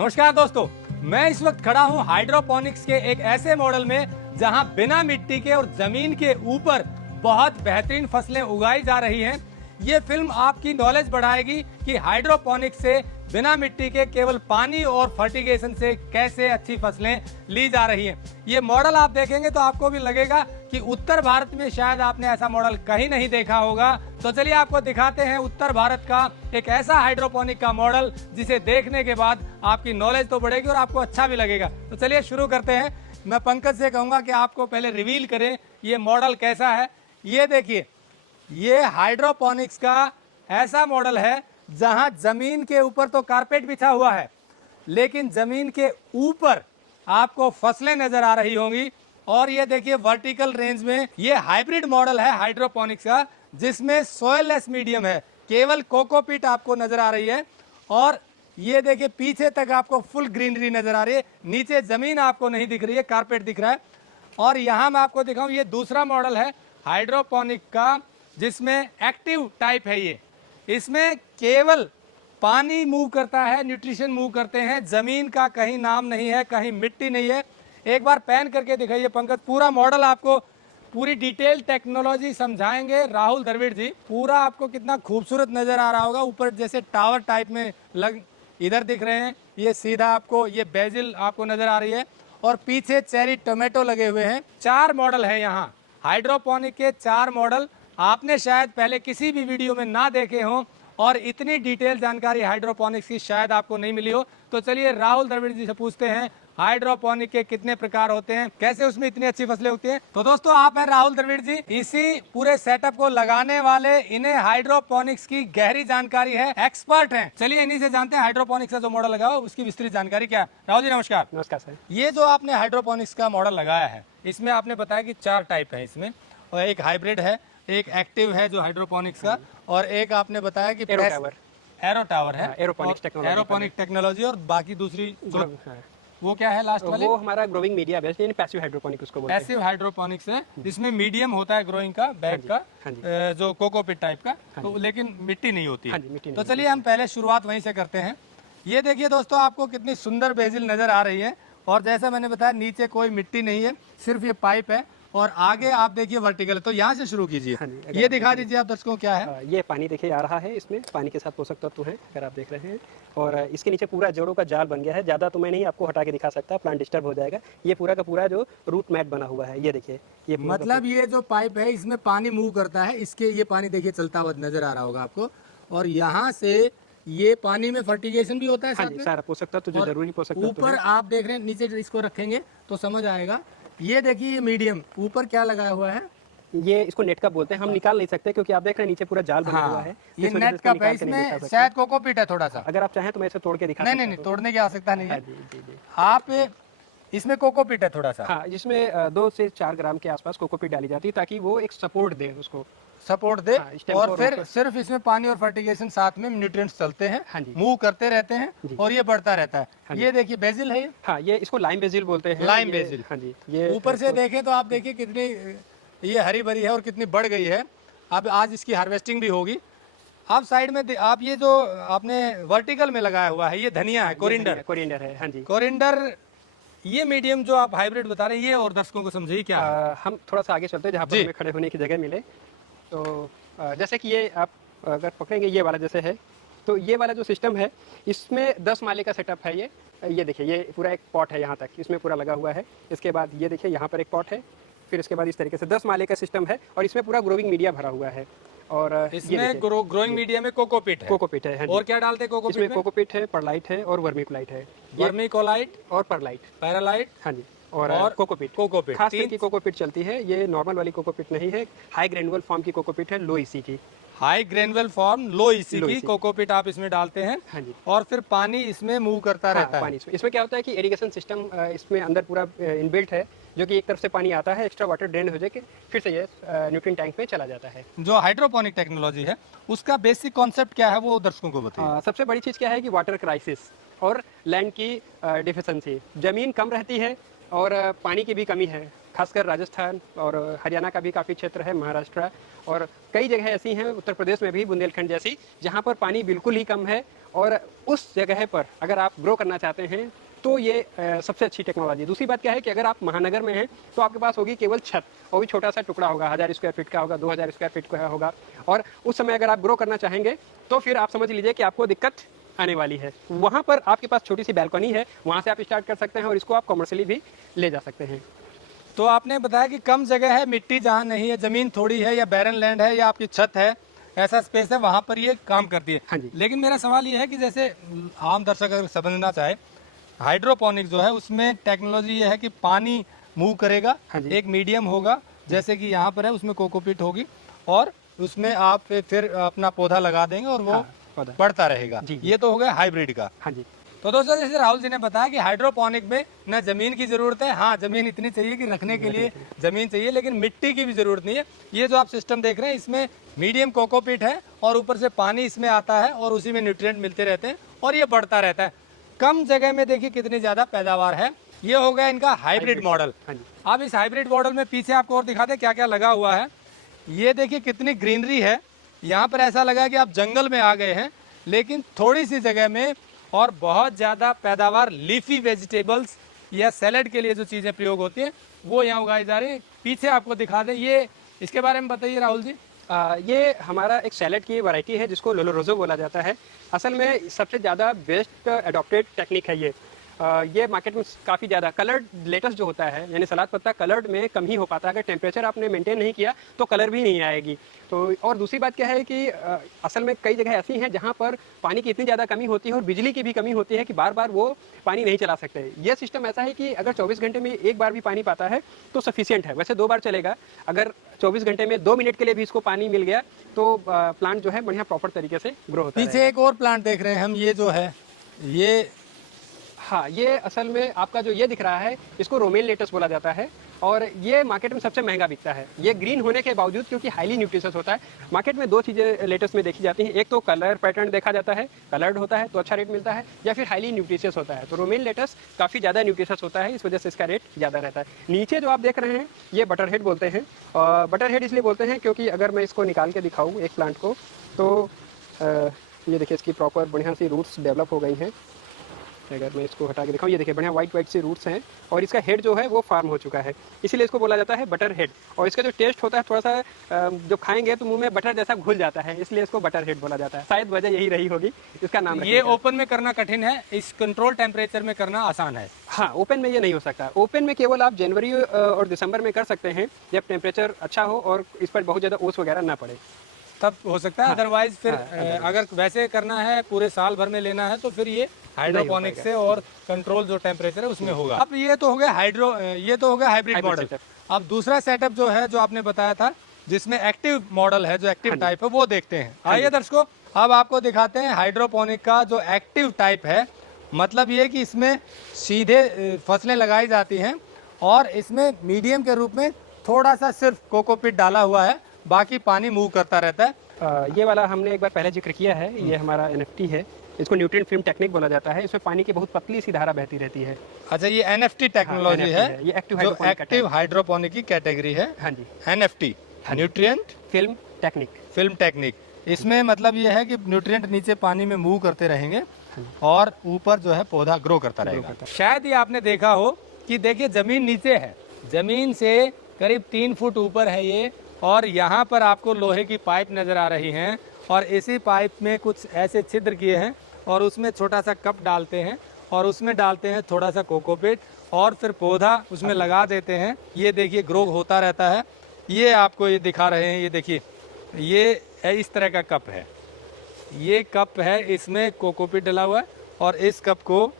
नमस्कार दोस्तों, मैं इस वक्त खड़ा हूं हाइड्रोपोनिक्स के एक ऐसे मॉडल में जहां बिना मिट्टी के और जमीन के ऊपर बहुत बेहतरीन फसलें उगाई जा रही हैं। ये फिल्म आपकी नॉलेज बढ़ाएगी कि हाइड्रोपोनिक्स से बिना मिट्टी के केवल पानी और फर्टिगेशन से कैसे अच्छी फसलें ली जा रही हैं। ये मॉडल आप देखेंगे तो आपको भी लगेगा कि उत्तर भारत में शायद आपने ऐसा मॉडल कहीं नहीं देखा होगा। तो चलिए आपको दिखाते हैं उत्तर भारत का एक ऐसा हाइड्रोपोनिक का मॉडल जिसे देखने के बाद आपकी नॉलेज तो बढ़ेगी और आपको अच्छा भी लगेगा। तो चलिए शुरू करते हैं। मैं पंकज से कहूंगा कि आपको पहले रिवील करें ये मॉडल कैसा है। ये देखिए, ये हाइड्रोपोनिक्स का ऐसा मॉडल है जहां जमीन के ऊपर तो कारपेट बिछा हुआ है, लेकिन जमीन के ऊपर आपको फसलें नजर आ रही होंगी। और ये देखिए वर्टिकल रेंज में ये हाइब्रिड मॉडल है हाइड्रोपोनिक्स का, जिसमें सॉइललेस मीडियम है, केवल कोकोपीट आपको नजर आ रही है। और ये देखिए पीछे तक आपको फुल ग्रीनरी नजर आ रही है, नीचे जमीन आपको नहीं दिख रही है, कारपेट दिख रहा है। और यहाँ मैं आपको दिखाऊं, ये दूसरा मॉडल है हाइड्रोपोनिक का जिसमें एक्टिव टाइप है। ये इसमें केवल पानी मूव करता है, न्यूट्रिशन मूव करते हैं, जमीन का कहीं नाम नहीं है, कहीं मिट्टी नहीं है। एक बार पैन करके दिखाइए पंकज, पूरा मॉडल आपको पूरी डिटेल टेक्नोलॉजी समझाएंगे राहुल द्रविड़ जी। पूरा आपको कितना खूबसूरत नजर आ रहा होगा, ऊपर जैसे टावर टाइप में लग इधर दिख रहे हैं, ये सीधा आपको ये बेजिल आपको नजर आ रही है और पीछे चेरी टोमेटो लगे हुए हैं। 4 मॉडल है यहाँ हाइड्रोपोनिक के, 4 मॉडल आपने शायद पहले किसी भी वीडियो में ना देखे हों और इतनी डिटेल जानकारी हाइड्रोपोनिक्स की शायद आपको नहीं मिली हो। तो चलिए राहुल द्रविड़ जी से पूछते हैं हाइड्रोपोनिक के कितने प्रकार होते हैं, कैसे उसमें इतनी अच्छी फसलें होती हैं। तो दोस्तों आप हैं राहुल द्रविड़ जी, इसी पूरे सेटअप को लगाने वाले, इन्हें हाइड्रोपोनिक्स की गहरी जानकारी है, एक्सपर्ट हैं। चलिए इन्हीं से जानते हैं हाइड्रोपोनिक्स का जो मॉडल लगा हो उसकी विस्तृत जानकारी क्या है। राहुल जी नमस्कार। नमस्कार सर। ये जो आपने हाइड्रोपोनिक्स का मॉडल लगाया है, इसमें आपने बताया कि 4 टाइप है इसमें, और एक हाइब्रिड है, एक एक्टिव है जो हाइड्रोपोनिक्स का, और एक आपने बताया कि एरो टावर है, एरोपोनिक टेक्नोलॉजी, और बाकी दूसरी वो क्या है लास्ट वाली? वो हमारा ग्रोइंग मीडिया बेस्ड यानी पैसिव हाइड्रोपोनिक उसको बोलते हैं। पैसिव हाइड्रोपोनिक्स है जिसमें मीडियम होता है ग्रोइंग का, बेड का, जो कोकोपीट टाइप का, तो लेकिन मिट्टी नहीं होती है। तो चलिए हम पहले शुरुआत वहीं से करते हैं। ये देखिए दोस्तों, आपको कितनी सुंदर बेजिल नजर आ रही है, और जैसा मैंने बताया नीचे कोई मिट्टी नहीं है, सिर्फ ये पाइप है, और आगे आप देखिए वर्टिकल है। तो यहाँ से शुरू कीजिए, ये दिखा दीजिए आप दर्शकों क्या है। ये पानी देखिए आ रहा है, इसमें पानी के साथ पोषक तत्व है अगर आप देख रहे हैं, और इसके नीचे पूरा जड़ों का जाल बन गया है। ज़्यादा तो मैं नहीं आपको हटा के दिखा सकता, प्लांट डिस्टर्ब हो जाएगा। ये पूरा का पूरा जो रूट मैट बना हुआ है, ये देखिए, ये मतलब ये जो पाइप है इसमें पानी मूव करता है, इसके ये पानी देखिए चलता हुआ नजर आ रहा होगा आपको, और यहाँ से ये पानी में फर्टिगेशन भी होता है साथ में, सारा पोषक तत्व जो जरूरी पोषक तत्व ऊपर आप देख रहे हैं, नीचे इसको रखेंगे तो समझ आएगा। ये देखिए ये मीडियम ऊपर क्या लगाया हुआ है, ये इसको नेट का बोलते हैं, हम निकाल नहीं सकते क्योंकि आप देख रहे हैं नीचे पूरा जाल बना हुआ है। ये नेट का है, इसमें शायद कोकोपीट है थोड़ा सा, अगर आप चाहें तो मैं इसे तोड़ के दिखा। नहीं, तोड़ने की आवश्यकता नहीं है, आप इसमें कोकोपीट है थोड़ा सा। हाँ, जिसमें 2 से 4 ग्राम के आसपास कोकोपीट डाली जाती है ताकि वो एक सपोर्ट दे, उसको सपोर्ट दे। और फिर सिर्फ इसमें पानी और फर्टिगेशन साथ में न्यूट्रिएंट्स चलते हैं, मूव करते रहते हैं, और ये बढ़ता रहता है। ये देखिए बेजिल है, हाँ, ये इसको लाइम बेजिल बोलते हैं, लाइम बेजिल। हाँ जी, ये ऊपर से देखें तो आप देखिए कितनी ये हरी भरी है और कितनी बढ़ गई है। अब आज इसकी हार्वेस्टिंग भी होगी। आप साइड में आप ये जो आपने वर्टिकल में लगाया हुआ है, ये धनिया है, कोरिएंडर है। हाँ जी, कोरिएंडर। ये मीडियम जो आप हाइब्रिड बता रहे हैं, ये और दर्शकों को समझिए क्या है। हम थोड़ा सा आगे चलते हैं जहाँ पर हमें खड़े होने की जगह मिले। तो जैसे कि ये आप अगर पकड़ेंगे ये वाला जैसे है, तो ये वाला जो सिस्टम है इसमें 10 माले का सेटअप है। ये देखिए, ये पूरा एक पॉट है, यहाँ तक इसमें पूरा लगा हुआ है। इसके बाद ये देखिए यहाँ पर एक पॉट है, फिर इसके बाद इस तरीके से 10 माले का सिस्टम है, और इसमें पूरा ग्रोविंग मीडिया भरा हुआ है। और इसमें ग्रोइंग मीडिया में कोकोपीट है। हाँ, और क्या डालते हैं कोकोपीट में? कोकोपीट है, परलाइट है और वर्मीकोलाइट है। वर्मीकोलाइट और परलाइट, पैरालाइट, हाँ जी, और कोकोपीट। खास करके कोकोपीट चलती है, ये नॉर्मल वाली कोकोपीट नहीं है, हाई ग्रेनुअल फॉर्म की कोकोपीट है, लो ईसी की। हाई ग्रेनुअल फॉर्म लो ईसी की कोकोपीट आप इसमें डालते हैं। हाँ जी, और फिर पानी इसमें मूव करता रहता है। पानी इसमें क्या होता है कि इरिगेशन सिस्टम इसमें अंदर पूरा इनबिल्ट है, जो कि एक तरफ से पानी आता है, एक्स्ट्रा वाटर ड्रेन हो जाके फिर से ये न्यूट्रिएंट टैंक में चला जाता है। जो हाइड्रोपोनिक टेक्नोलॉजी है उसका बेसिक कॉन्सेप्ट क्या है वो दर्शकों को बताइए। सबसे बड़ी चीज़ क्या है कि वाटर क्राइसिस और लैंड की डिफिशेंसी, ज़मीन कम रहती है और पानी की भी कमी है, खासकर राजस्थान और हरियाणा का भी काफ़ी क्षेत्र है, महाराष्ट्र और कई जगह ऐसी हैं, उत्तर प्रदेश में भी बुंदेलखंड जैसी, जहाँ पर पानी बिल्कुल ही कम है और उस जगह पर अगर आप ग्रो करना चाहते हैं तो ये सबसे अच्छी टेक्नोलॉजी है। दूसरी बात क्या है कि अगर आप महानगर में हैं तो आपके पास होगी केवल छत, और भी छोटा सा टुकड़ा होगा, 1000 स्क्वायर फीट का होगा, 2000 स्क्वायर फीट का होगा, और उस समय अगर आप ग्रो करना चाहेंगे तो फिर आप समझ लीजिए कि आपको दिक्कत आने वाली है। वहाँ पर आपके पास छोटी सी बैल्कनी है, वहाँ से आप स्टार्ट कर सकते हैं और इसको आप कमर्शियली भी ले जा सकते हैं। तो आपने बताया कि कम जगह है, मिट्टी जहाँ नहीं है, जमीन थोड़ी है या बैरन लैंड है या आपकी छत है, ऐसा स्पेस है, वहाँ पर ये काम करती है। हाँ जी। लेकिन मेरा सवाल ये है कि जैसे आम दर्शक अगर समझना चाहे, हाइड्रोपोनिक जो है उसमें टेक्नोलॉजी ये है कि पानी मूव करेगा, हाँ जी। एक मीडियम होगा जैसे कि यहाँ पर है, उसमें कोकोपीट होगी और उसमें आप फिर अपना पौधा लगा देंगे और वो पौधा बढ़ता रहेगा। जी। ये तो हो गया हाइब्रिड का। हाँ जी। तो दोस्तों जैसे राहुल जी ने बताया कि हाइड्रोपोनिक में न जमीन की जरूरत है, हाँ जमीन इतनी चाहिए कि रखने के लिए जमीन चाहिए, लेकिन मिट्टी की भी जरूरत नहीं है। ये जो आप सिस्टम देख रहे हैं इसमें मीडियम कोकोपीट है और ऊपर से पानी इसमें आता है और उसी में न्यूट्रिएंट मिलते रहते हैं और ये बढ़ता रहता है। कम जगह में देखिए कितनी ज्यादा पैदावार है। ये हो गया इनका हाइब्रिड मॉडल। हाँ जी। अब इस हाइब्रिड मॉडल में पीछे आपको और दिखाते हैं क्या क्या लगा हुआ है। ये देखिए कितनी ग्रीनरी है, यहाँ पर ऐसा लगा कि आप जंगल में आ गए हैं, लेकिन थोड़ी सी जगह में और बहुत ज़्यादा पैदावार। लीफी वेजिटेबल्स या सैलेड के लिए जो चीज़ें प्रयोग होती हैं वो यहाँ उगाई जा रही है। पीछे आपको दिखा दें, ये इसके बारे में बताइए राहुल जी। ये हमारा एक सैलेड की वैरायटी है जिसको लोलोरोजो बोला जाता है। असल में सबसे ज़्यादा बेस्ट एडॉप्टेड टेक्निक है ये। ये मार्केट में काफ़ी ज़्यादा कलर्ड लेटस जो होता है, यानी सलाद पत्ता कलर्ड में कम ही हो पाता है। अगर टेम्परेचर आपने मेंटेन नहीं किया तो कलर भी नहीं आएगी। तो और दूसरी बात क्या है कि असल में कई जगह ऐसी हैं जहाँ पर पानी की इतनी ज़्यादा कमी होती है और बिजली की भी कमी होती है कि बार बार वो पानी नहीं चला सकते। ये सिस्टम ऐसा है कि अगर 24 घंटे में एक बार भी पानी पाता है तो सफिशियंट है। वैसे 2 बार चलेगा, अगर 24 घंटे में 2 मिनट के लिए भी इसको पानी मिल गया तो प्लांट जो है बढ़िया प्रॉपर तरीके से ग्रो होता है। पीछे एक और प्लांट देख रहे हैं हम, ये जो है ये, हाँ, ये असल में आपका जो ये दिख रहा है इसको रोमेन लेटस बोला जाता है और ये मार्केट में सबसे महंगा बिकता है। ये ग्रीन होने के बावजूद क्योंकि हाईली न्यूट्रिशियस होता है। मार्केट में 2 चीज़ें लेटस में देखी जाती हैं, एक तो कलर पैटर्न देखा जाता है, कलर्ड होता है तो अच्छा रेट मिलता है, या फिर हाईली न्यूट्रिशियस होता है। तो रोमेन लेटस काफ़ी ज़्यादा न्यूट्रिशियस होता है, इस वजह से इसका रेट ज़्यादा रहता है। नीचे जो आप देख रहे हैं ये बटर हेड बोलते हैं। बटर हेड इसलिए बोलते हैं क्योंकि अगर मैं इसको निकाल के दिखाऊँ एक प्लांट को तो ये देखिए इसकी प्रॉपर बढ़िया सी रूट्स डेवलप हो गई हैं। अगर मैं इसको हटा के दिखाऊँ, ये देखिए बढ़िया वाइट से रूट्स हैं और इसका हेड जो है वो फार्म हो चुका है, इसीलिए इसको बोला जाता है बटर हेड। और इसका जो टेस्ट होता है थोड़ा सा जो खाएंगे तो मुंह में बटर जैसा घुल जाता है, इसलिए इसको बटर हेड बोला जाता है। शायद वजह यही रही होगी इसका नाम। ये ओपन में करना कठिन है, इस कंट्रोल टेम्परेचर में करना आसान है। हाँ, ओपन में ये नहीं हो सकता। ओपन में केवल आप जनवरी और दिसंबर में कर सकते हैं जब टेम्परेचर अच्छा हो और इस पर बहुत ज़्यादा ओस वगैरह ना पड़े, तब हो सकता है। अदरवाइज फिर हाँ, अगर वैसे करना है पूरे साल भर में लेना है तो फिर ये हाइड्रोपोनिक से और कंट्रोल जो टेम्परेचर है उसमें होगा। अब ये तो हो गया हाइब्रिड मॉडल। अब दूसरा सेटअप जो है जो आपने बताया था जिसमें एक्टिव मॉडल है, जो एक्टिव टाइप है, वो देखते हैं। आइए दर्शकों, अब आपको दिखाते हैं हाइड्रोपोनिक का जो एक्टिव टाइप है। मतलब ये कि इसमें सीधे फसलें लगाई जाती हैं और इसमें मीडियम के रूप में थोड़ा सा सिर्फ कोकोपीट डाला हुआ है, बाकी पानी मूव करता रहता है। ये वाला हमने एक बार पहले जिक्र किया है, ये हमारा NFT है, इसको न्यूट्रिएंट फिल्म टेक्निक बोला जाता है। इसमें पानी की बहुत पतली सी धारा बहती रहती है। अच्छा, ये NFT टेक्नोलॉजी NFT है, ये एक्टिव हाइड्रोपोनिक की कैटेगरी है। हाँ जी, NFT न्यूट्रिएंट फिल्म टेक्निक। इसमें मतलब ये है कि न्यूट्रिएंट नीचे पानी में मूव करते रहेंगे और ऊपर जो है पौधा ग्रो करता रहेगा। शायद ये आपने देखा हो कि देखिए जमीन नीचे है, जमीन से करीब 3 फुट ऊपर है ये, और यहाँ पर आपको लोहे की पाइप नज़र आ रही हैं और इसी पाइप में कुछ ऐसे छिद्र किए हैं और उसमें छोटा सा कप डालते हैं और उसमें डालते हैं थोड़ा सा कोकोपीट और फिर पौधा उसमें लगा देते हैं। ये देखिए ग्रो होता रहता है। ये आपको ये दिखा रहे हैं, ये देखिए ये इस तरह का कप है, ये कप है, इसमें कोकोपीट डला हुआ है और इस कप को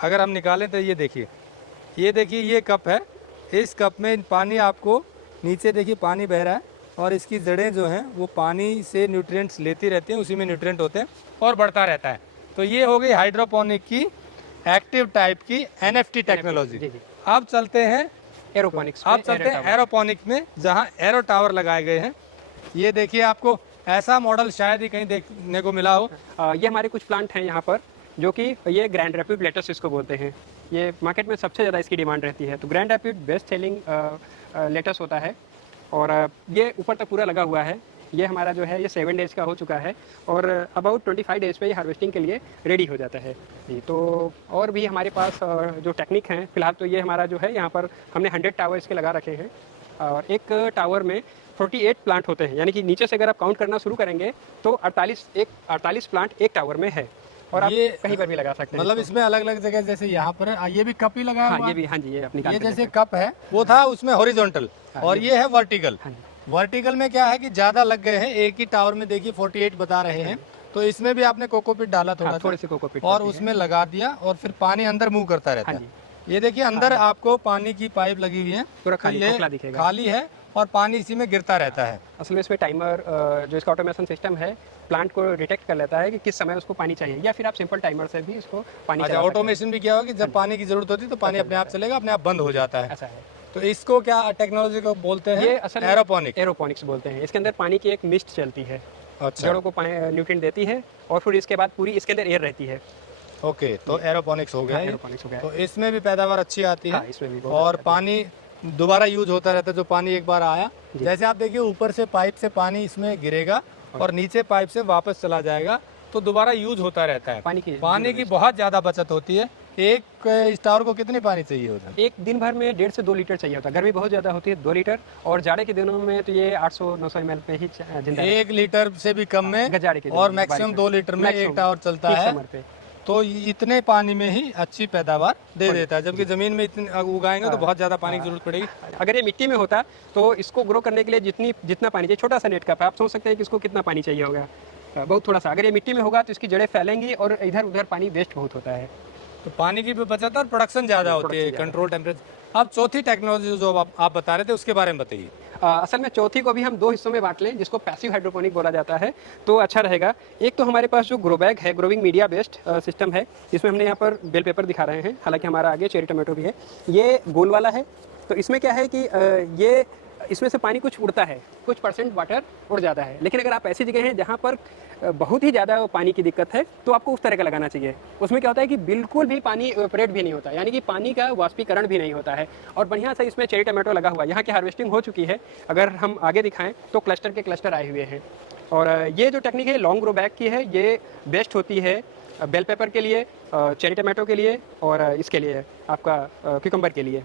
अगर हम निकालें तो ये देखिए ये कप है। इस कप में पानी आपको नीचे देखिए पानी बह रहा है और इसकी जड़ें जो हैं वो पानी से न्यूट्रिएंट्स लेती रहती हैं, उसी में न्यूट्रिएंट होते हैं और बढ़ता रहता है। तो ये हो गई हाइड्रोपोनिक की एक्टिव टाइप की NFT टेक्नोलॉजी। अब चलते हैं एरोपोनिक्स। अब चलते हैं एरोपोनिक में, जहाँ एरो टावर लगाए गए हैं। ये देखिए आपको ऐसा मॉडल शायद ही कहीं देखने को मिला हो। ये हमारे कुछ प्लांट हैं यहाँ पर जो कि ये ग्रैंड रैपिड लेटस इसको बोलते हैं। ये मार्केट में सबसे ज़्यादा इसकी डिमांड रहती है। तो grand rapid best selling latest होता है और ये ऊपर तक पूरा लगा हुआ है। ये हमारा जो है ये 7 डेज़ का हो चुका है और अबाउट 25 डेज़ पे ये हार्वेस्टिंग के लिए रेडी हो जाता है जी। तो और भी हमारे पास जो टेक्निक हैं, फिलहाल तो ये हमारा जो है यहाँ पर हमने 100 टावर इसके लगा रखे हैं और एक टावर में 48 प्लांट होते हैं, यानी कि नीचे से अगर आप काउंट करना शुरू करेंगे तो 48 प्लांट एक टावर में है और आप ये कहीं पर भी लगा सकते हैं। मतलब इसमें अलग अलग जगह, जैसे यहाँ पर है, ये भी कप ही लगा हाँ हुआ ये है। भी, हाँ जी, ये अपनी ये जैसे कप है वो था उसमें हॉरिजॉन्टल और ये है वर्टिकल। हाँ जी। वर्टिकल में क्या है कि ज्यादा लग गए हैं, एक ही टावर में देखिए 48 बता रहे हैं, तो इसमें भी आपने कोकोपीट डाला थोड़ा थोड़े से कोकोपीट और उसमें लगा दिया और फिर पानी अंदर मूव करता रहता है। ये देखिए अंदर आपको पानी की पाइप लगी हुई है, पूरा तो खाली ये खोखला दिखेगा। खाली है और पानी इसी में गिरता रहता है। असल में इसमें टाइमर जो इसका ऑटोमेशन सिस्टम है प्लांट को डिटेक्ट कर लेता है कि किस समय उसको पानी चाहिए, या फिर आप सिंपल टाइमर से भी इसको पानी अच्छा, चला सकते हैं। ऑटोमेशन भी किया हुआ कि जब पानी की जरूरत होती है तो पानी अपने आप चलेगा, अपने आप बंद हो जाता है। ऐसा है। तो इसको क्या टेक्नोलॉजी को बोलते हैं? ये असल एरोपोनिक। एरोपोनिक्स बोलते हैं। इसके अंदर पानी की एक मिस्ट चलती है, अच्छा, जड़ों को न्यूट्रिएंट देती है और फिर इसके बाद पूरी इसके अंदर एयर रहती है। ओके, तो एरोपोनिक्स हो गया है। एरोपोनिक्स हो गया है। तो इसमें भी पैदावार अच्छी आती है हाँ, इसमें भी और पानी दोबारा यूज होता रहता है। जो पानी एक बार आया, जैसे आप देखिए ऊपर से पाइप से पानी इसमें गिरेगा और नीचे पाइप से वापस चला जाएगा, तो दोबारा यूज होता रहता है। पानी की बहुत ज्यादा बचत होती है। एक स्टार को कितनी पानी चाहिए होता है? एक दिन भर में 1.5 से 2 लीटर चाहिए होता है। गर्मी बहुत ज़्यादा होती है 2 लीटर, और जाड़े के दिनों में तो ये 800-900 ml पे ही जिंदा है। 1 लीटर से भी कम में जाड़े के दिनों और में, मैक्सिमम 2 लीटर में मैक्सिमम एक टावर चलता पीक है। समर पे। तो इतने पानी में ही अच्छी पैदावार दे देता है, जबकि जमीन में इतनी उगाएंगे तो बहुत ज्यादा पानी की जरूरत पड़ेगी। अगर ये मिट्टी में होता तो इसको ग्रो करने के लिए जितना पानी चाहिए, छोटा सा नेट कप है, आप सोच सकते हैं कि इसको कितना पानी चाहिए होगा, बहुत थोड़ा सा। अगर ये मिट्टी में होगा तो इसकी जड़ें फैलेंगी और इधर उधर पानी वेस्ट बहुत होता है। तो पानी की भी बचत और प्रोडक्शन ज्यादा होती है, कंट्रोल टेम्परेचर। अब चौथी टेक्नोलॉजी जो आप बता रहे थे उसके बारे में बताइए। असल में चौथी को भी हम 2 हिस्सों में बांट लें, जिसको पैसिव हाइड्रोपोनिक बोला जाता है, तो अच्छा रहेगा। एक तो हमारे पास जो ग्रो बैग है, ग्रोविंग मीडिया बेस्ड सिस्टम है, जिसमें हमने यहाँ पर बेल पेपर दिखा रहे हैं, हालांकि हमारा आगे चेरी टमाटो भी है। ये गोल वाला है। तो इसमें क्या है कि ये इसमें से पानी कुछ उड़ता है, कुछ % वाटर उड़ जाता है। लेकिन अगर आप ऐसी जगह हैं जहाँ पर बहुत ही ज़्यादा पानी की दिक्कत है, तो आपको उस तरह का लगाना चाहिए। उसमें क्या होता है कि बिल्कुल भी पानी इवेपोरेट भी नहीं होता, यानी कि पानी का वाष्पीकरण भी नहीं होता है। और बढ़िया से इसमें चेरी टमाटो लगा हुआ है। यहाँ की हार्वेस्टिंग हो चुकी है। अगर हम आगे दिखाएं तो क्लस्टर के क्लस्टर आए हुए हैं। और ये जो टेक्निक है लॉन्ग ग्रो बैग की है, ये बेस्ट होती है बेल पेपर के लिए, चेरी टमाटो के लिए और इसके लिए आपका क्यूकम्बर के लिए।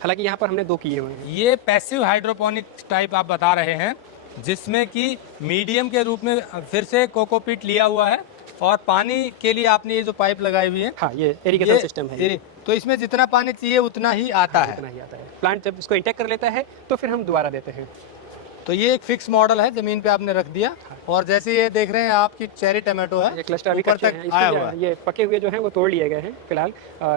हालांकि यहाँ पर हमने 2 किए हुए हैं। ये पैसिव हाइड्रोपोनिक टाइप आप बता रहे हैं, जिसमें कि मीडियम के रूप में फिर से कोकोपीट लिया हुआ है और पानी के लिए आपने ये जो पाइप लगाई हुई है, हाँ, ये इरिगेशन सिस्टम है। तो इसमें जितना पानी चाहिए उतना ही आता है। उतना ही आता है। प्लांट जब इसको इंटेक कर लेता है तो फिर हम दोबारा देते हैं। तो ये एक फिक्स मॉडल है, जमीन पे आपने रख दिया। और जैसे ये देख रहे हैं आपकी चेरी टमाटो है, ये क्लस्टर अभी ऊपर कच्चे तक हैं। आया इसमें हुआ है। ये पके हुए जो हैं वो तोड़ लिए गए हैं फिलहाल।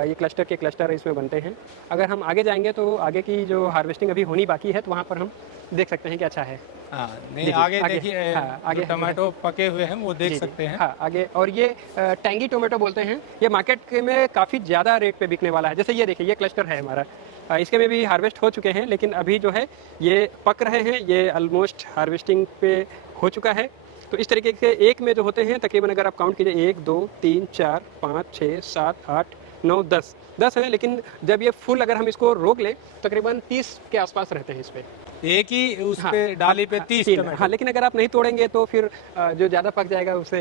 ये क्लस्टर के क्लस्टर इसमें बनते हैं। अगर हम आगे जाएंगे तो आगे की जो हार्वेस्टिंग अभी होनी बाकी है, तो वहाँ पर हम देख सकते हैं कि अच्छा है। हाँ, नहीं आगे देखिए, हाँ, आगे टमाटो पके हुए हैं वो देख जी, सकते हैं। हाँ, आगे। और ये टैंगी टोमेटो बोलते हैं। ये मार्केट में काफ़ी ज़्यादा रेट पे बिकने वाला है। जैसे ये देखिए, ये क्लस्टर है हमारा, इसके में भी हार्वेस्ट हो चुके हैं, लेकिन अभी जो है ये पक रहे हैं। ये ऑलमोस्ट हार्वेस्टिंग पे हो चुका है। तो इस तरीके के एक में जो होते हैं तकरीबन, अगर आप काउंट कीजिए, 1 2 3 4 5 6 7 8 9 10 है। लेकिन जब ये फुल अगर हम इसको रोक लें तकरीबन 30 के आसपास रहते हैं इस पे। एक ही उस पे डाली पे 30 टमाटो। हाँ, लेकिन अगर आप नहीं तोड़ेंगे तो फिर जो ज़्यादा पक जाएगा उसे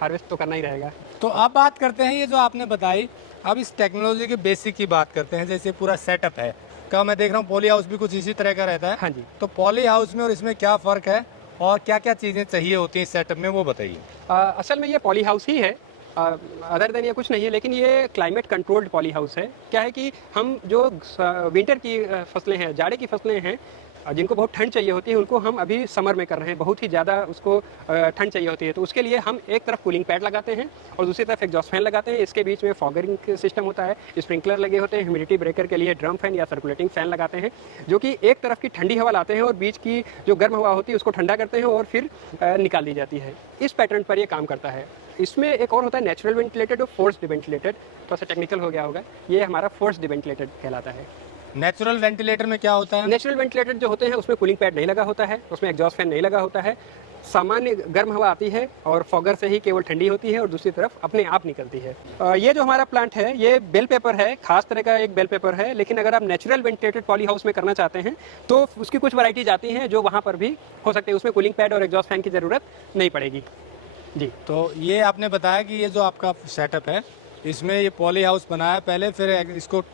हार्वेस्ट तो करना ही रहेगा। तो अब बात करते हैं ये जो आपने बताई, अब इस टेक्नोलॉजी के बेसिक की बात करते हैं। जैसे पूरा सेटअप है, क्या मैं देख रहा हूँ पॉली हाउस भी कुछ इसी तरह का रहता है। हाँ जी। तो पॉली हाउस में और इसमें क्या फ़र्क है और क्या क्या चीज़ें चाहिए होती हैं सेटअप में, वो बताइए। असल में ये पॉली हाउस ही है, अदर देन ये कुछ नहीं है। लेकिन ये क्लाइमेट कंट्रोल्ड पॉली हाउस है। क्या है कि हम जो विंटर की फसलें हैं, जाड़े की फसलें हैं, जिनको बहुत ठंड चाहिए होती है, उनको हम अभी समर में कर रहे हैं। बहुत ही ज़्यादा उसको ठंड चाहिए होती है, तो उसके लिए हम एक तरफ कूलिंग पैड लगाते हैं और दूसरी तरफ एग्जॉस्ट फैन लगाते हैं। इसके बीच में फॉगरिंग सिस्टम होता है, स्प्रिंकलर लगे होते हैं। ह्यूमिडिटी ब्रेकर के लिए ड्रम फैन या सर्कुलेटिंग फैन लगाते हैं, जो कि एक तरफ की ठंडी हवा लाते हैं और बीच की जो गर्म हवा होती है उसको ठंडा करते हैं और फिर निकाल दी जाती है। इस पैटर्न पर ये काम करता है। इसमें एक और होता है नेचुरल वेंटिलेटेड और फोर्स्ड वेंटिलेटेड। थोड़ा सा टेक्निकल हो गया होगा, ये हमारा फोर्स्ड वेंटिलेटेड कहलाता है। नेचुरल वेंटिलेटर में क्या होता है? नेचुरल वेंटिलेटर जो होते हैं उसमें कूलिंग पैड नहीं लगा होता है, उसमें एग्जॉस्ट फैन नहीं लगा होता है, सामान्य गर्म हवा आती है और फॉगर से ही केवल ठंडी होती है और दूसरी तरफ अपने आप निकलती है। ये जो हमारा प्लांट है ये बेल पेपर है, खास तरह का एक बेल पेपर है, लेकिन अगर आप नेचुरल वेंटिलेटेड पॉली हाउस में करना चाहते हैं तो उसकी कुछ वैरायटीज आती हैं जो वहाँ पर भी हो सकते हैं, उसमें कूलिंग पैड और एग्जॉस्ट फैन की ज़रूरत नहीं पड़ेगी जी। तो ये आपने बताया कि ये जो आपका सेटअप है इसमें ये पॉली हाउस बनाया पहले, फिर इसको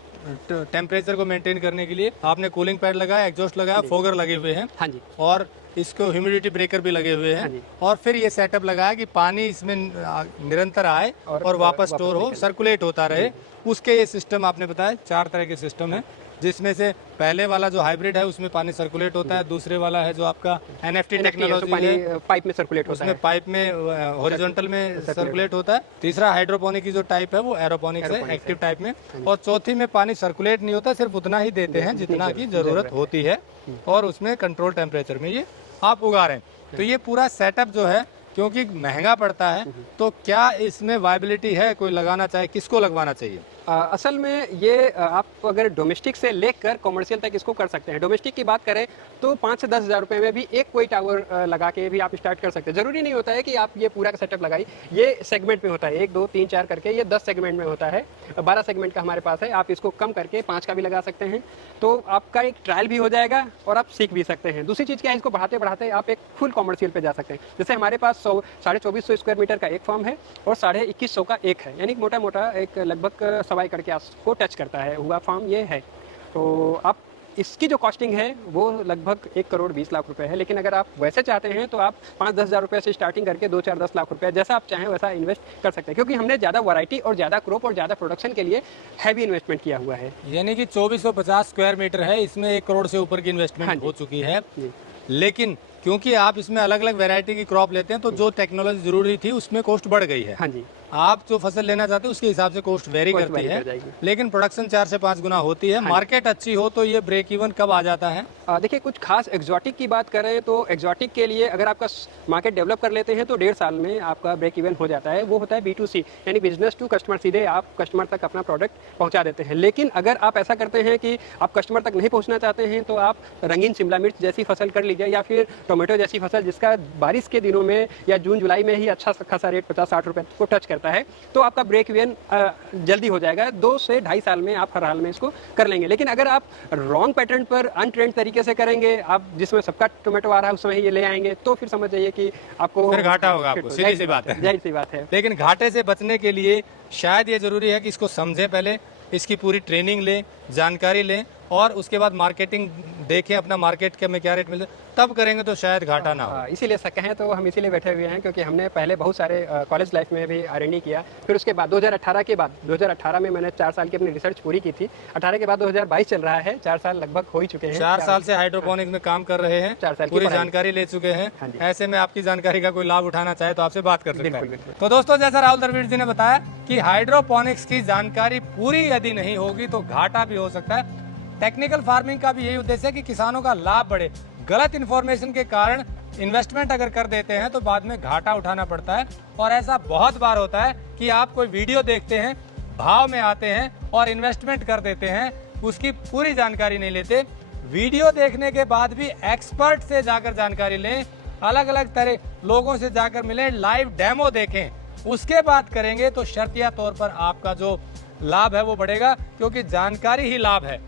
टेम्परेचर को मेंटेन करने के लिए आपने कूलिंग पैड लगाया, एग्जॉस्ट लगाया, फोगर लगे हुए हैं, हाँ जी, और इसको ह्यूमिडिटी ब्रेकर भी लगे हुए हाँ हैं, जी। और फिर ये सेटअप लगाया कि पानी इसमें निरंतर आए और वापस स्टोर हो, सर्कुलेट होता रहे। उसके ये सिस्टम आपने बताया 4 तरह के सिस्टम है, जिसमें से पहले वाला जो हाइब्रिड है उसमें पानी सर्कुलेट होता है, दूसरे वाला है जो आपका एनएफटी टेक्नोलॉजी है, पाइप में सर्कुलेट होता है, उसमें पाइप में हॉरिजॉन्टल में सर्कुलेट होता है। तीसरा हाइड्रोपोनिक की जो टाइप है वो एरोपोनिक्स है, एक्टिव टाइप में। और चौथी में पानी सर्कुलेट नहीं होता, सिर्फ उतना ही देते हैं जितना की जरूरत होती है, और उसमें कंट्रोल टेम्परेचर में ये आप उगा रहे हैं। तो ये पूरा सेटअप जो है क्योंकि महंगा पड़ता है, तो क्या इसमें वायबिलिटी है, कोई लगाना चाहे किसको लगवाना चाहिए? असल में ये आप अगर डोमेस्टिक से लेकर कॉमर्शियल तक इसको कर सकते हैं। डोमेस्टिक की बात करें तो 5 से 10 हज़ार रुपये में भी एक कोई टावर लगा के भी आप स्टार्ट कर सकते हैं। ज़रूरी नहीं होता है कि आप ये पूरा का सेटअप लगाई, ये सेगमेंट में होता है, 1 2 3 4 करके ये 10 सेगमेंट में होता है, 12 सेगमेंट का हमारे पास है। आप इसको कम करके 5 का भी लगा सकते हैं, तो आपका एक ट्रायल भी हो जाएगा और आप सीख भी सकते हैं। दूसरी चीज़ क्या है, इसको बढ़ाते बढ़ाते आप एक फुल कॉमर्शियल पे जा सकते हैं। जैसे हमारे पास 2450 स्क्वायर मीटर का एक फॉर्म है और 2150 का एक है, यानी मोटा मोटा एक लगभग 1.25 एकड़ के आस को टच करता है हुआ फार्म ये है। तो आप इसकी जो कॉस्टिंग है वो लगभग 1 करोड़ 20 लाख रुपए है, लेकिन अगर आप वैसे चाहते हैं तो आप 5-10 हज़ार रुपये से स्टार्टिंग करके 2-4-10 लाख रुपए जैसा आप चाहें वैसा इन्वेस्ट कर सकते हैं, क्योंकि हमने ज़्यादा वैरायटी और ज़्यादा क्रॉप और ज़्यादा प्रोडक्शन के लिए हैवी इन्वेस्टमेंट किया हुआ है। यानी कि 2450 स्क्वायर मीटर है, इसमें 1 करोड़ से ऊपर की इन्वेस्टमेंट हो चुकी है। लेकिन क्योंकि आप इसमें अलग अलग वैरायटी की क्रॉप लेते हैं तो जो टेक्नोलॉजी जरूरी थी उसमें कॉस्ट बढ़ गई है। हाँ जी, आप जो फसल लेना चाहते हैं उसके हिसाब से कॉस्ट वेरी करती है, लेकिन प्रोडक्शन 4 से 5 गुना होती है। मार्केट अच्छी हो तो ये ब्रेक इवन कब आ जाता है? देखिए, कुछ खास एग्जॉटिक की बात करें तो एग्जॉटिक के लिए अगर आपका मार्केट डेवलप कर लेते हैं तो 1.5 साल में आपका ब्रेक इवन हो जाता है। वो होता है B2C, यानी बिजनेस टू कस्टमर, सीधे आप कस्टमर तक अपना प्रोडक्ट पहुंचा देते हैं। लेकिन अगर आप ऐसा करते हैं कि आप कस्टमर तक नहीं पहुंचना चाहते हैं तो आप रंगीन शिमला मिर्च जैसी फसल कर लीजिए, या फिर टोमेटो जैसी फसल जिसका बारिश के दिनों में या जून जुलाई में ही अच्छा खासा रेट 50-60 रुपये को टच करता है, तो आपका ब्रेक इवन जल्दी हो जाएगा। 2 से 2.5 साल में आप हर हाल में इसको कर लेंगे। लेकिन अगर आप रॉन्ग पैटर्न पर अनट्रेंड तरीके से करेंगे, आप जिसमें सबका टोमेटो आ रहा है उसमें ये ले आएंगे, तो फिर समझ जाइए कि आपको फिर घाटा होगा, आपको सीधी सी बात है, जाहिर सी बात है। लेकिन घाटे से बचने के लिए शायद ये जरूरी है कि इसको समझें, पहले इसकी पूरी ट्रेनिंग लें, जानकारी लें, और उसके बाद मार्केटिंग देखें, अपना मार्केट के में क्या रेट मिलता है, तब करेंगे तो शायद घाटा ना हो। इसीलिए कहें तो हम इसीलिए बैठे हुए हैं क्योंकि हमने पहले बहुत सारे कॉलेज लाइफ में भी R&D किया, फिर उसके बाद 2018 में मैंने 4 साल की अपनी रिसर्च पूरी की थी। 18 के बाद 2022 चल रहा है, 4 साल लगभग हो ही चुके हैं। 4 साल से हाइड्रोपोनिक्स में काम कर रहे हैं, 4 साल पूरी जानकारी ले चुके हैं। हाँ जी। ऐसे में आपकी जानकारी का कोई लाभ उठाना चाहे तो आपसे बात कर सकते बिल्कुल। हैं। तो दोस्तों, जैसा राहुल द्रविड़ जी ने बताया कि हाइड्रोपोनिक्स की जानकारी पूरी यदि नहीं होगी तो घाटा भी हो सकता है। टेक्निकल फार्मिंग का भी यही उद्देश्य है कि किसानों का लाभ बढ़े। गलत इन्फॉर्मेशन के कारण इन्वेस्टमेंट अगर कर देते हैं तो बाद में घाटा उठाना पड़ता है, और ऐसा बहुत बार होता है कि आप कोई वीडियो देखते हैं, भाव में आते हैं और इन्वेस्टमेंट कर देते हैं, उसकी पूरी जानकारी नहीं लेते। वीडियो देखने के बाद भी एक्सपर्ट से जाकर जानकारी लें, अलग अलग तरह लोगों से जाकर मिलें, लाइव डेमो देखें, उसके बाद करेंगे तो शर्तिया तौर पर आपका जो लाभ है वो बढ़ेगा, क्योंकि जानकारी ही लाभ है।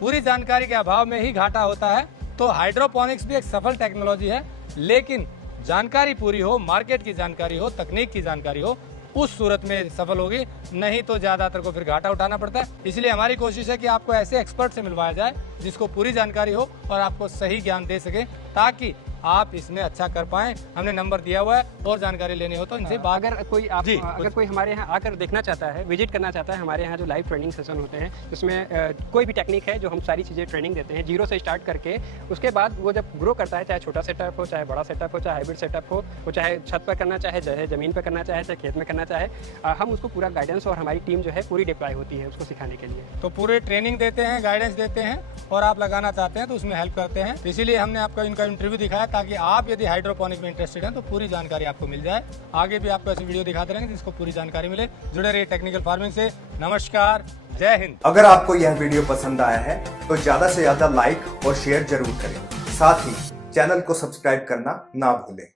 पूरी जानकारी के अभाव में ही घाटा होता है। तो हाइड्रोपोनिक्स भी एक सफल टेक्नोलॉजी है, लेकिन जानकारी पूरी हो, मार्केट की जानकारी हो, तकनीक की जानकारी हो, उस सूरत में सफल होगी, नहीं तो ज्यादातर को फिर घाटा उठाना पड़ता है। इसलिए हमारी कोशिश है कि आपको ऐसे एक्सपर्ट से मिलवाया जाए जिसको पूरी जानकारी हो और आपको सही ज्ञान दे सके, ताकि आप इसमें अच्छा कर पाएं। हमने नंबर दिया हुआ है, और जानकारी लेनी हो तो इनसे बात। अगर कोई हमारे यहाँ आकर देखना चाहता है, विजिट करना चाहता है, हमारे यहाँ जो लाइव ट्रेनिंग सेशन होते हैं उसमें कोई भी टेक्निक है जो हम सारी चीज़ें ट्रेनिंग देते हैं, 0 से स्टार्ट करके उसके बाद वो जब ग्रो करता है, चाहे छोटा सेटअप हो, चाहे बड़ा सेटअप हो, चाहे हाइब्रिड सेटअप हो, वो चाहे छत पर करना चाहे, चाहे ज़मीन पर करना चाहे, चाहे खेत में करना चाहे, हम उसको पूरा गाइडेंस, और हमारी टीम जो है पूरी डिप्लॉय होती है उसको सिखाने के लिए। तो पूरे ट्रेनिंग देते हैं, गाइडेंस देते हैं, और आप लगाना चाहते हैं तो उसमें हेल्प करते हैं। इसीलिए हमने आपको इनका इंटरव्यू दिखाया ताकि आप यदि हाइड्रोपोनिक में इंटरेस्टेड हैं तो पूरी जानकारी आपको मिल जाए। आगे भी आपको ऐसी वीडियो दिखाते रहेंगे जिसको पूरी जानकारी मिले। जुड़े रहिए टेक्निकल फार्मिंग से। नमस्कार, जय हिंद। अगर आपको यह वीडियो पसंद आया है तो ज्यादा से ज्यादा लाइक और शेयर जरूर करें। साथ ही चैनल को सब्सक्राइब करना ना भूलें।